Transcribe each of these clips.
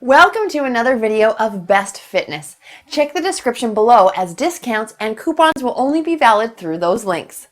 Welcome to another video of Best Fitness. Check the description below as discounts and coupons will only be valid through those links.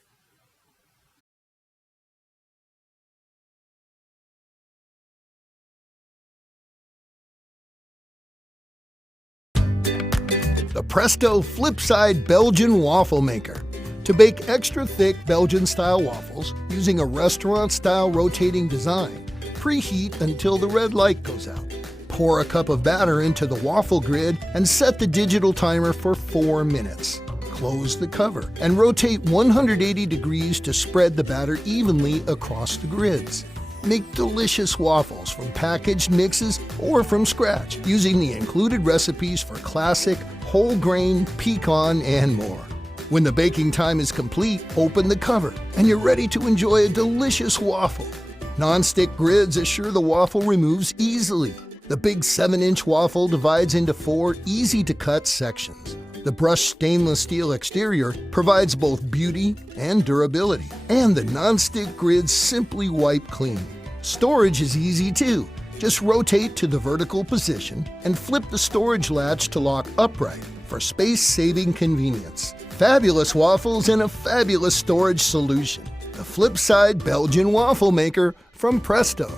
The Presto Flipside Belgian Waffle Maker. To bake extra thick Belgian-style waffles using a restaurant-style rotating design, preheat until the red light goes out. Pour a cup of batter into the waffle grid and set the digital timer for 4 minutes. Close the cover and rotate 180 degrees to spread the batter evenly across the grids. Make delicious waffles from packaged mixes or from scratch using the included recipes for classic, whole grain, pecan, and more. When the baking time is complete, open the cover and you're ready to enjoy a delicious waffle. Non-stick grids assure the waffle removes easily. The big 7-inch waffle divides into 4 easy-to-cut sections. The brushed stainless steel exterior provides both beauty and durability, and the non-stick grids simply wipe clean. Storage is easy too. Just rotate to the vertical position and flip the storage latch to lock upright for space-saving convenience. Fabulous waffles in a fabulous storage solution. The Flipside Belgian Waffle Maker from Presto.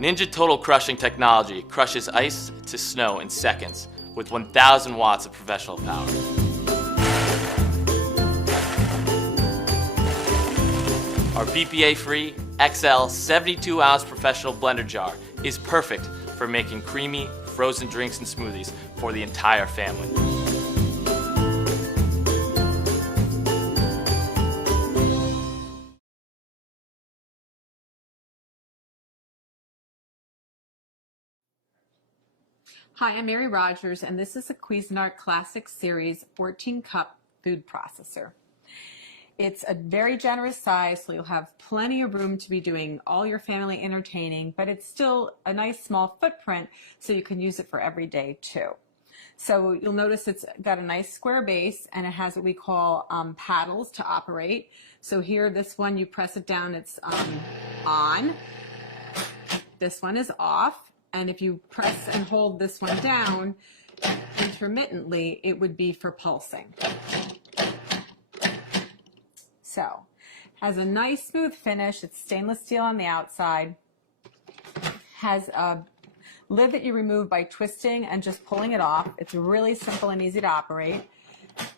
Ninja Total Crushing technology crushes ice to snow in seconds with 1,000 watts of professional power. Our BPA-free XL 72-ounce professional blender jar is perfect for making creamy, frozen drinks and smoothies for the entire family. Hi, I'm Mary Rogers, and this is a Cuisinart Classic Series 14-cup food processor. It's a very generous size, so you'll have plenty of room to be doing all your family entertaining, but it's still a nice small footprint, so you can use it for every day too. So you'll notice it's got a nice square base, and it has what we call paddles to operate. So here, this one, you press it down, it's on. This one is off. And if you press and hold this one down intermittently, it would be for pulsing. So, has a nice smooth finish. It's stainless steel on the outside. Has a lid that you remove by twisting and just pulling it off. It's really simple and easy to operate.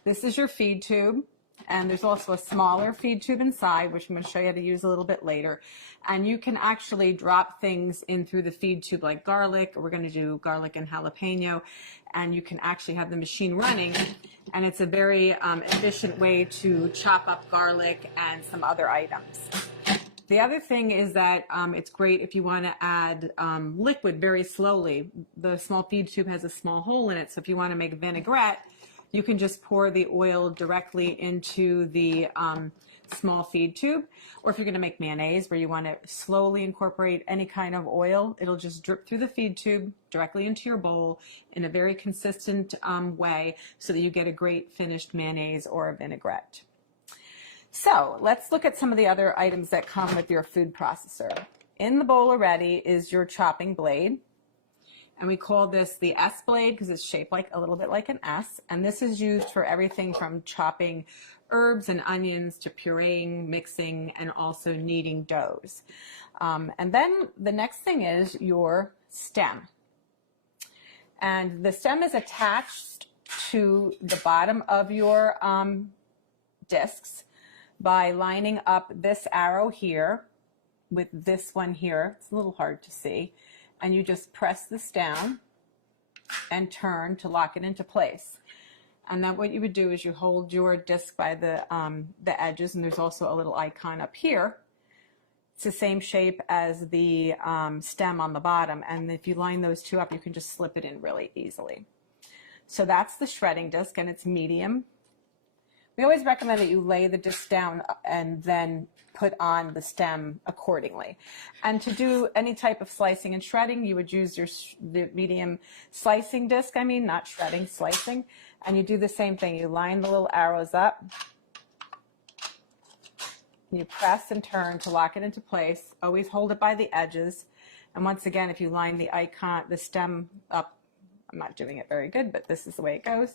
This is your feed tube. And there's also a smaller feed tube inside, which I'm going to show you how to use a little bit later. And you can actually drop things in through the feed tube like garlic. We're going to do garlic and jalapeno. And you can actually have the machine running. And it's a very efficient way to chop up garlic and some other items. The other thing is that it's great if you want to add liquid very slowly. The small feed tube has a small hole in it, so if you want to make vinaigrette, you can just pour the oil directly into the small feed tube. Or if you're going to make mayonnaise where you want to slowly incorporate any kind of oil, it'll just drip through the feed tube directly into your bowl in a very consistent way so that you get a great finished mayonnaise or a vinaigrette. So let's look at some of the other items that come with your food processor. In the bowl already is your chopping blade. And we call this the S blade because it's shaped like a little bit like an S. And this is used for everything from chopping herbs and onions to pureeing, mixing, and also kneading doughs. And then the next thing is your stem. And the stem is attached to the bottom of your discs by lining up this arrow here with this one here. It's a little hard to see. And you just press this down and turn to lock it into place. And then what you would do is you hold your disc by the edges, and there's also a little icon up here. It's the same shape as the stem on the bottom, and if you line those two up, you can just slip it in really easily. So that's the shredding disc, and it's medium. We always recommend that you lay the disc down and then put on the stem accordingly. And to do any type of slicing and shredding, you would use the medium slicing disc, not shredding, slicing. And you do the same thing. You line the little arrows up. You press and turn to lock it into place. Always hold it by the edges. And once again, if you line the stem up, I'm not doing it very good, but this is the way it goes.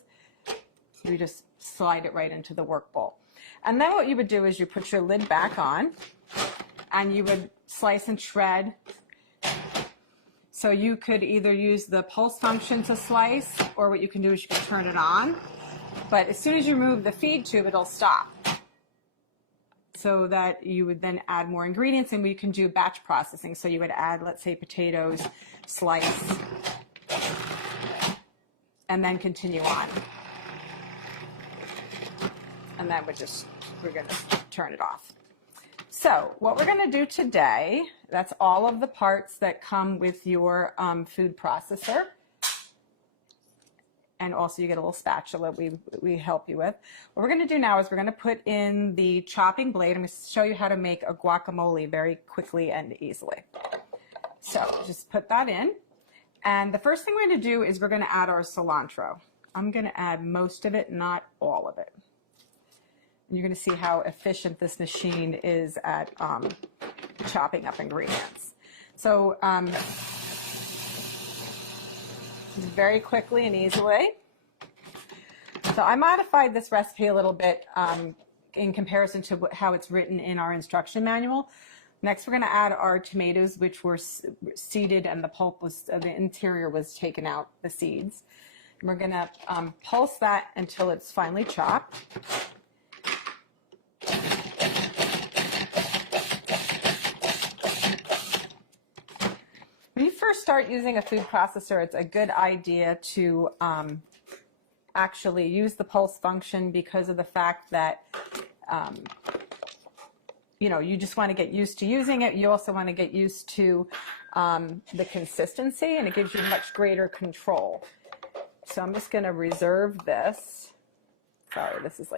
You just slide it right into the work bowl. And then what you would do is you put your lid back on and you would slice and shred. So you could either use the pulse function to slice, or what you can do is you can turn it on. But as soon as you remove the feed tube, it'll stop. So that you would then add more ingredients, and we can do batch processing. So you would add, let's say, potatoes, slice, and then continue on. And then we're going to turn it off. So what we're going to do today, that's all of the parts that come with your food processor. And also you get a little spatula we help you with. What we're going to do now is we're going to put in the chopping blade. I'm going to show you how to make a guacamole very quickly and easily. So just put that in. And the first thing we're going to do is we're going to add our cilantro. I'm going to add most of it, not all of it. And you're going to see how efficient this machine is at chopping up ingredients. So very quickly and easily. So I modified this recipe a little bit in comparison to how it's written in our instruction manual. Next, we're going to add our tomatoes, which were seeded, and the pulp the interior was taken out, the seeds. And we're going to pulse that until it's finely chopped. When you first start using a food processor, it's a good idea to actually use the pulse function, because of the fact that you just want to get used to using it. You also want to get used to the consistency, and it gives you much greater control. So I'm just going to reserve this. Sorry, this is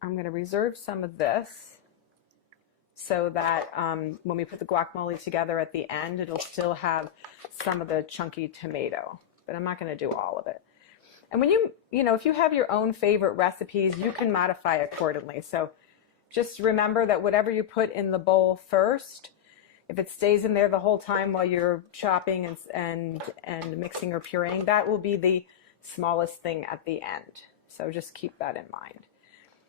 I'm going to reserve some of this, so that when we put the guacamole together at the end, it'll still have some of the chunky tomato, but I'm not going to do all of it. And when if you have your own favorite recipes, you can modify accordingly. So just remember that whatever you put in the bowl first, if it stays in there the whole time while you're chopping and mixing or pureeing, that will be the smallest thing at the end. So just keep that in mind.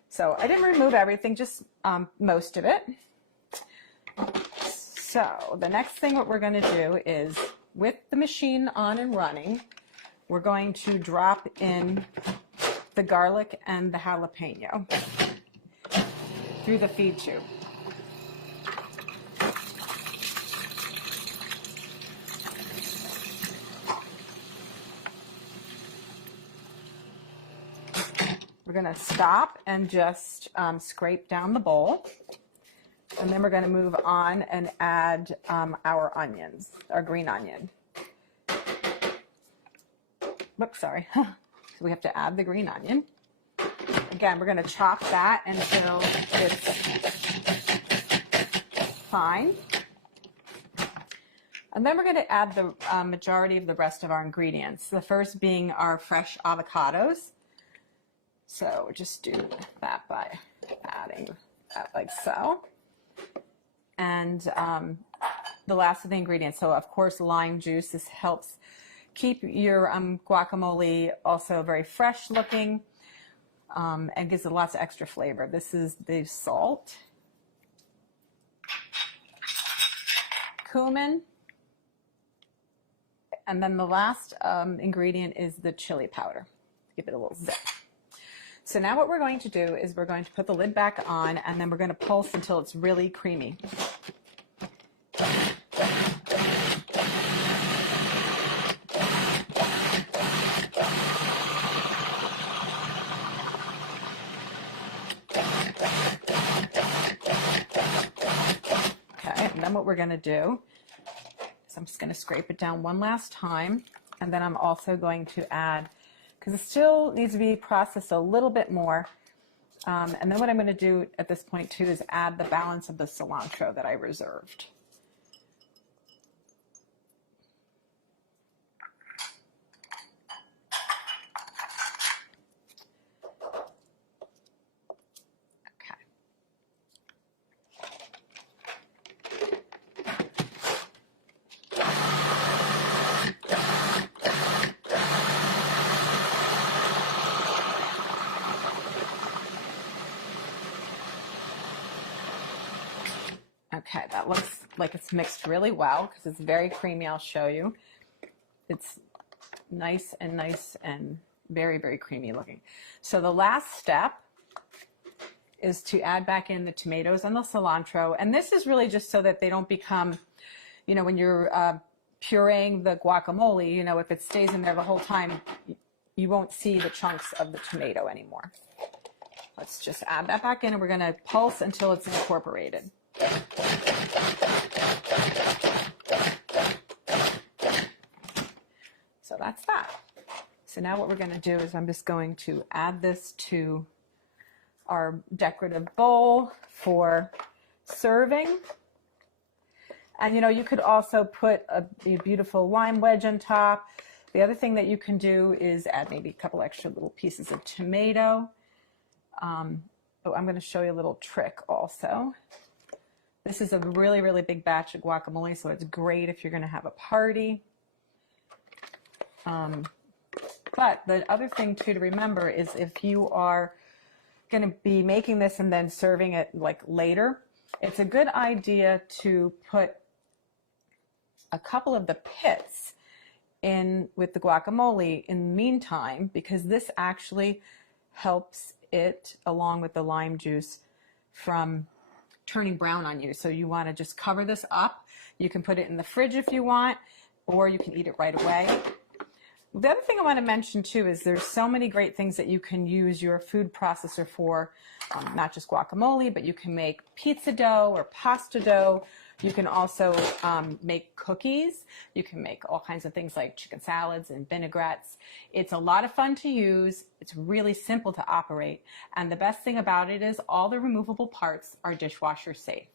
So I didn't remove everything, just most of it. So the next thing what we're going to do is, with the machine on and running, we're going to drop in the garlic and the jalapeno through the feed tube. We're going to stop and just scrape down the bowl. And then we're going to move on and add our onions, our green onion. Whoops, sorry. So we have to add the green onion. Again, we're going to chop that until it's fine. And then we're going to add the majority of the rest of our ingredients. The first being our fresh avocados. So just do that by adding that like so. And the last of the ingredients, so of course lime juice. This helps keep your guacamole also very fresh looking, and gives it lots of extra flavor. This is the salt, cumin, and then the last ingredient is the chili powder. Give it a little zip. So now what we're going to do is we're going to put the lid back on, and then we're going to pulse until it's really creamy. Okay, and then what we're going to do is I'm just going to scrape it down one last time, and then I'm also going to add because it still needs to be processed a little bit more. And then what I'm going to do at this point too is add the balance of the cilantro that I reserved. Okay, that looks like it's mixed really well because it's very creamy. I'll show you. It's nice and very, very creamy looking. So the last step is to add back in the tomatoes and the cilantro. And this is really just so that they don't become, you know, when you're pureeing the guacamole, you know, if it stays in there the whole time, you won't see the chunks of the tomato anymore. Let's just add that back in and we're going to pulse until it's incorporated. So that's that. So now what we're going to do is I'm just going to add this to our decorative bowl for serving. And you know, you could also put a beautiful lime wedge on top. The other thing that you can do is add maybe a couple extra little pieces of tomato. I'm going to show you a little trick also. This is a really, really big batch of guacamole, so it's great if you're going to have a party. But the other thing too to remember is if you are going to be making this and then serving it like later, it's a good idea to put a couple of the pits in with the guacamole in the meantime, because this actually helps it, along with the lime juice, from turning brown on you. So you want to just cover this up. You can put it in the fridge if you want, or you can eat it right away. The other thing I want to mention too is there's so many great things that you can use your food processor for, not just guacamole, but you can make pizza dough or pasta dough. You can also make cookies. You can make all kinds of things like chicken salads and vinaigrettes. It's a lot of fun to use. It's really simple to operate. And the best thing about it is all the removable parts are dishwasher safe.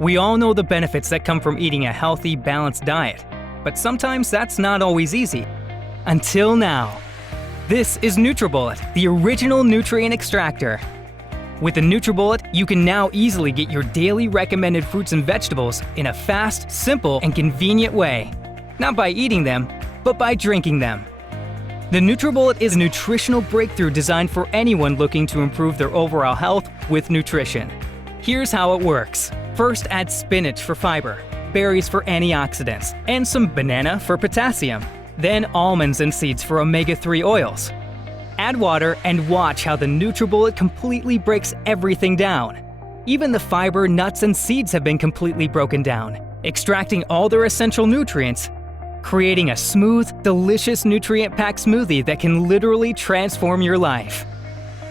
We all know the benefits that come from eating a healthy, balanced diet, but sometimes that's not always easy. Until now. This is NutriBullet, the original nutrient extractor. With the NutriBullet, you can now easily get your daily recommended fruits and vegetables in a fast, simple, and convenient way. Not by eating them, but by drinking them. The NutriBullet is a nutritional breakthrough designed for anyone looking to improve their overall health with nutrition. Here's how it works. First, add spinach for fiber, berries for antioxidants, and some banana for potassium. Then almonds and seeds for omega-3 oils. Add water and watch how the NutriBullet completely breaks everything down. Even the fiber, nuts, and seeds have been completely broken down, extracting all their essential nutrients, creating a smooth, delicious nutrient-packed smoothie that can literally transform your life.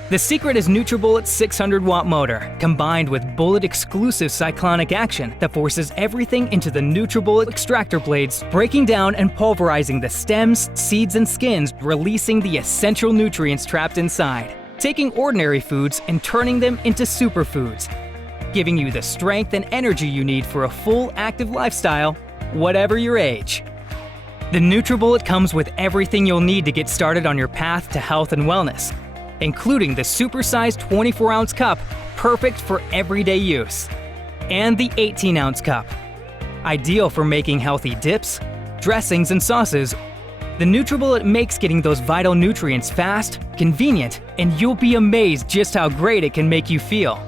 The secret is NutriBullet's 600-watt motor, combined with bullet-exclusive cyclonic action that forces everything into the NutriBullet extractor blades, breaking down and pulverizing the stems, seeds, and skins, releasing the essential nutrients trapped inside, taking ordinary foods and turning them into superfoods, giving you the strength and energy you need for a full, active lifestyle, whatever your age. The NutriBullet comes with everything you'll need to get started on your path to health and wellness, including the supersized 24-ounce cup, perfect for everyday use, and the 18-ounce cup, ideal for making healthy dips, dressings, and sauces, The NutriBullet makes getting those vital nutrients fast, convenient, and you'll be amazed just how great it can make you feel.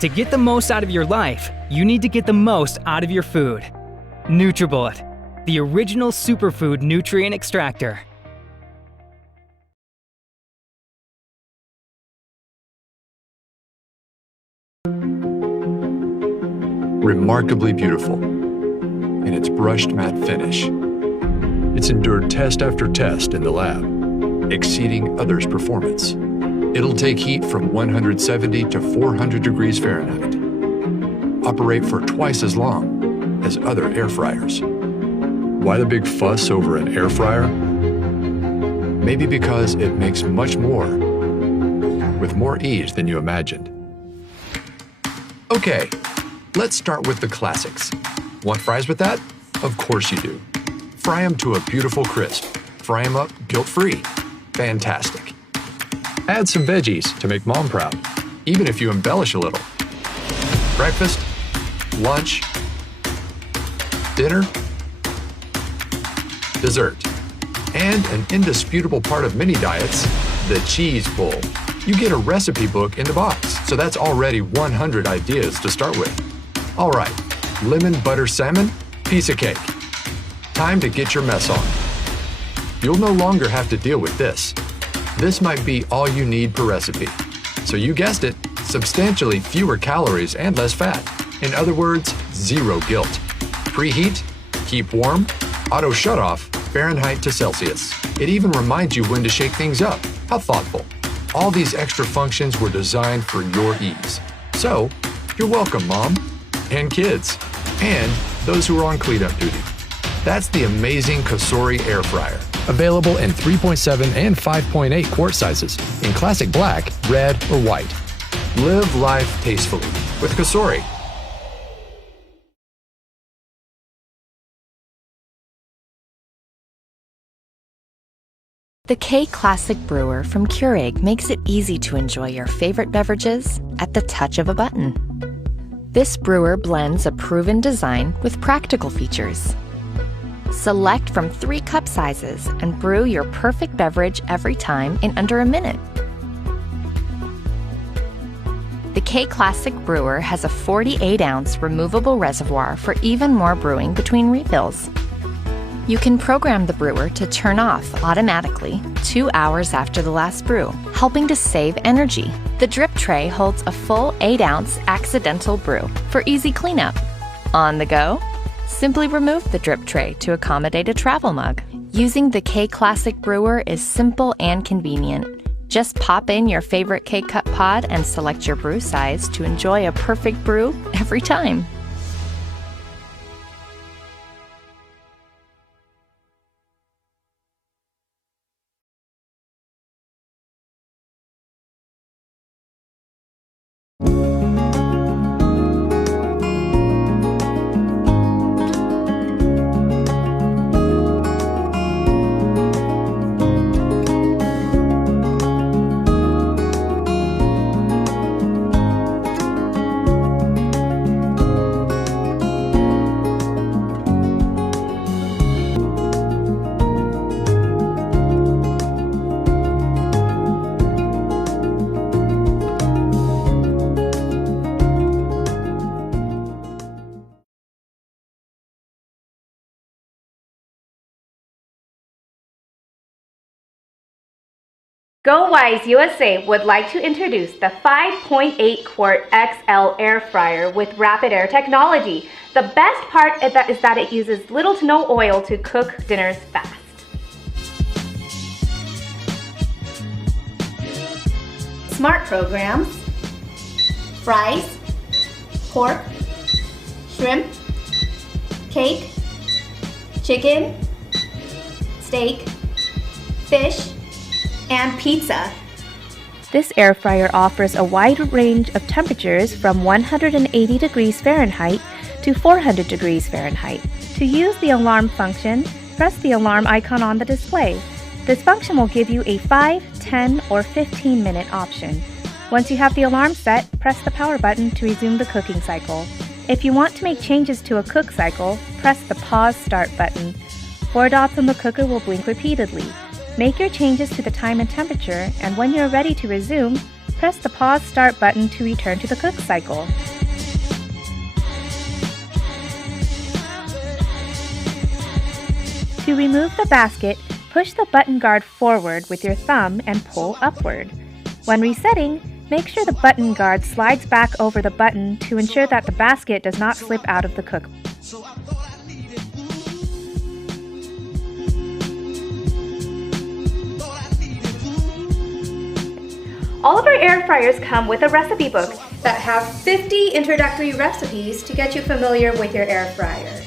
To get the most out of your life, you need to get the most out of your food. NutriBullet, the original superfood nutrient extractor. Remarkably beautiful in its brushed matte finish. It's endured test after test in the lab, exceeding others' performance. It'll take heat from 170 to 400 degrees Fahrenheit, operate for twice as long as other air fryers. Why the big fuss over an air fryer? Maybe because it makes much more with more ease than you imagined. Okay, let's start with the classics. Want fries with that? Of course you do. Fry them to a beautiful crisp. Fry them up guilt-free. Fantastic. Add some veggies to make mom proud, even if you embellish a little. Breakfast, lunch, dinner, dessert, and an indisputable part of many diets, the cheese bowl. You get a recipe book in the box, so that's already 100 ideas to start with. All right, lemon butter salmon, piece of cake. Time to get your mess on. You'll no longer have to deal with this. This might be all you need per recipe. So you guessed it, substantially fewer calories and less fat. In other words, zero guilt. Preheat, keep warm, auto shut-off, Fahrenheit to Celsius. It even reminds you when to shake things up. How thoughtful. All these extra functions were designed for your ease. So, you're welcome, Mom, and kids, and those who are on cleanup duty. That's the amazing Cosori air fryer. Available in 3.7 and 5.8 quart sizes in classic black, red, or white. Live life tastefully with Cosori. The K-Classic Brewer from Keurig makes it easy to enjoy your favorite beverages at the touch of a button. This brewer blends a proven design with practical features. Select from 3 cup sizes and brew your perfect beverage every time in under a minute. The K-Classic Brewer has a 48-ounce removable reservoir for even more brewing between refills. You can program the brewer to turn off automatically 2 hours after the last brew, helping to save energy. The drip tray holds a full 8-ounce accidental brew for easy cleanup. On the go? Simply remove the drip tray to accommodate a travel mug. Using the K-Classic Brewer is simple and convenient. Just pop in your favorite K-Cup pod and select your brew size to enjoy a perfect brew every time. GoWise USA would like to introduce the 5.8 quart XL air fryer with rapid air technology. The best part is that it uses little to no oil to cook dinners fast. Smart programs, fries, pork, shrimp, cake, chicken, steak, fish, and pizza. This air fryer offers a wide range of temperatures from 180 degrees Fahrenheit to 400 degrees Fahrenheit. To use the alarm function, press the alarm icon on the display. This function will give you a 5, 10, or 15-minute option. Once you have the alarm set, press the power button to resume the cooking cycle. If you want to make changes to a cook cycle, press the pause start button. 4 dots on the cooker will blink repeatedly. Make your changes to the time and temperature, and when you're ready to resume, press the pause start button to return to the cook cycle. To remove the basket, push the button guard forward with your thumb and pull upward. When resetting, make sure the button guard slides back over the button to ensure that the basket does not slip out of the cook. All of our air fryers come with a recipe book that have 50 introductory recipes to get you familiar with your air fryer.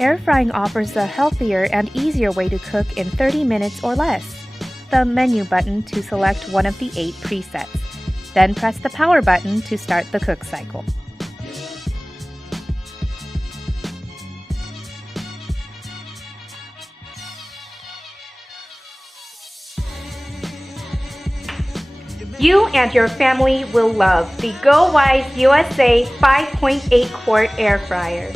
Air frying offers a healthier and easier way to cook in 30 minutes or less. The menu button to select one of the 8 presets. Then press the power button to start the cook cycle. You and your family will love the GoWise USA 5.8 quart air fryer.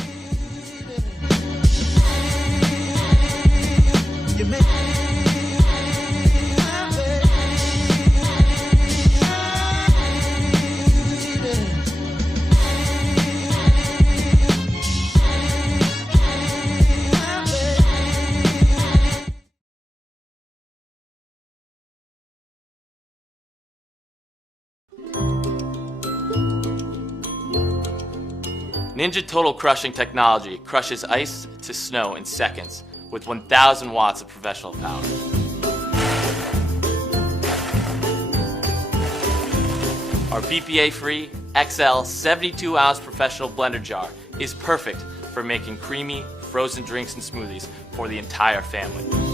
Ninja Total Crushing technology crushes ice to snow in seconds with 1,000 watts of professional power. Our BPA-free XL 72-ounce professional blender jar is perfect for making creamy, frozen drinks and smoothies for the entire family.